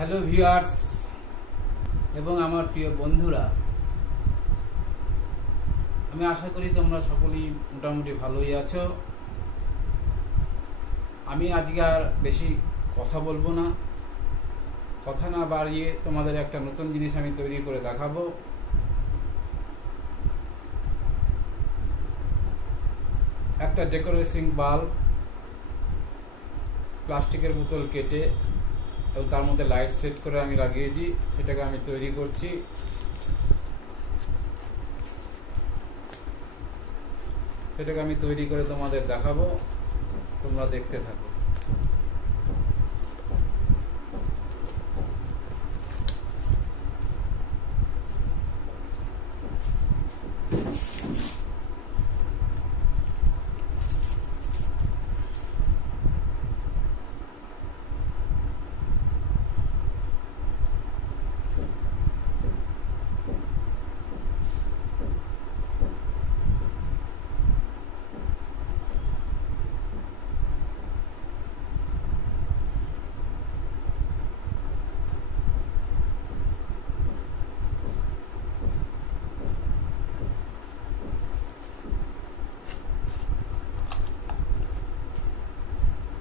Hello viewers এবং আমার প্রিয় বন্ধুরা, আমি আশা করি তোমরা সকলেই মোটামুটি ভালোই আছো। আমি আজকে আর বেশি কথা বলবো না, কথা না বাড়িয়ে তোমাদের একটা নতুন জিনিস আমি তৈরি করে দেখাবো। একটা ডেকোরেশন বাল্ব প্লাস্টিকের বোতল কেটে এবং তার মধ্যে লাইট সেট করে আমি লাগিয়েছি, সেটাকে আমি তৈরি করছি। সেটাকে আমি তৈরি করে তোমাদের দেখাবো, তোমরা দেখতে থাকো।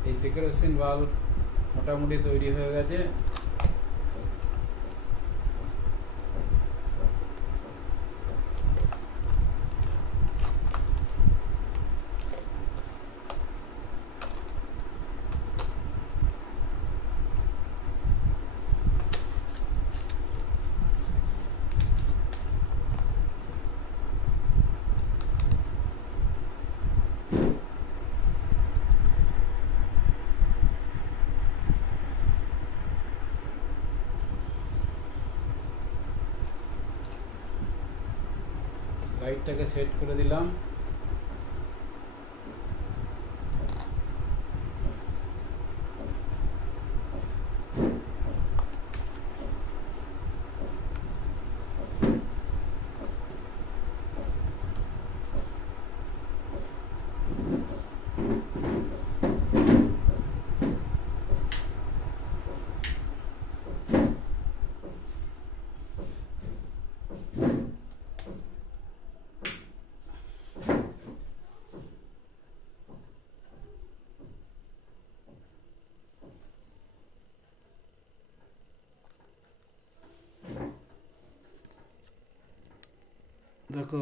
এই ডেকোরেশন বাল্ব মোটামুটি তৈরি হয়ে গেছে। লাইটটাকে সেট করে দিলাম। দেখো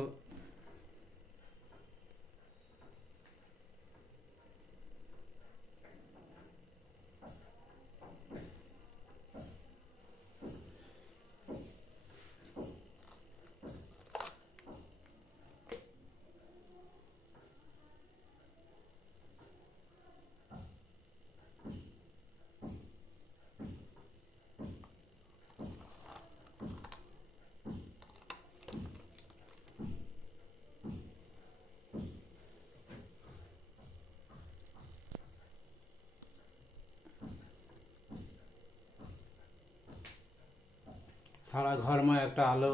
সারা ঘরময় একটা আলো,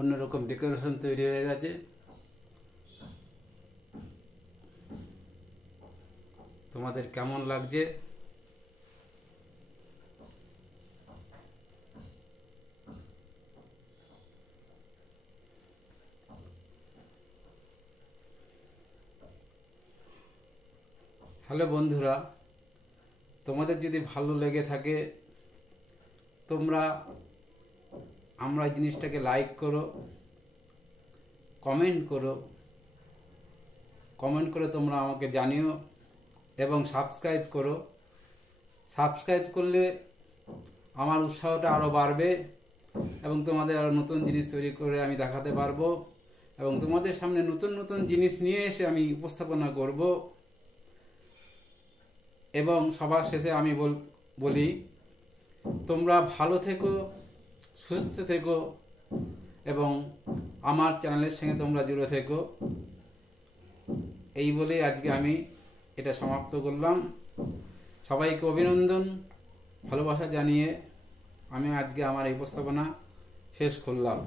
অন্যরকম ডেকোরেশন তৈরি হয়ে গেছে। তোমাদের কেমন লাগছে? হ্যালো বন্ধুরা, তোমাদের যদি ভালো লেগে থাকে তোমরা আমরা জিনিসটাকে লাইক করো, কমেন্ট করে তোমরা আমাকে জানিও এবং সাবস্ক্রাইব করো। সাবস্ক্রাইব করলে আমার উৎসাহটা আরও বাড়বে এবং তোমাদের আরও নতুন জিনিস তৈরি করে আমি দেখাতে পারবো এবং তোমাদের সামনে নতুন নতুন জিনিস নিয়ে এসে আমি উপস্থাপনা করব। এবং সবার শেষে আমি বলি তোমরা ভালো থেকো, সুস্থ থেকো এবং আমার চ্যানেলের সঙ্গে তোমরা জুড়ে থেকো। এই বলেই আজকে আমি এটা সমাপ্ত করলাম। সবাইকে অভিনন্দন, ভালোবাসা জানিয়ে আমি আজকে আমার এই উপস্থাপনা শেষ করলাম।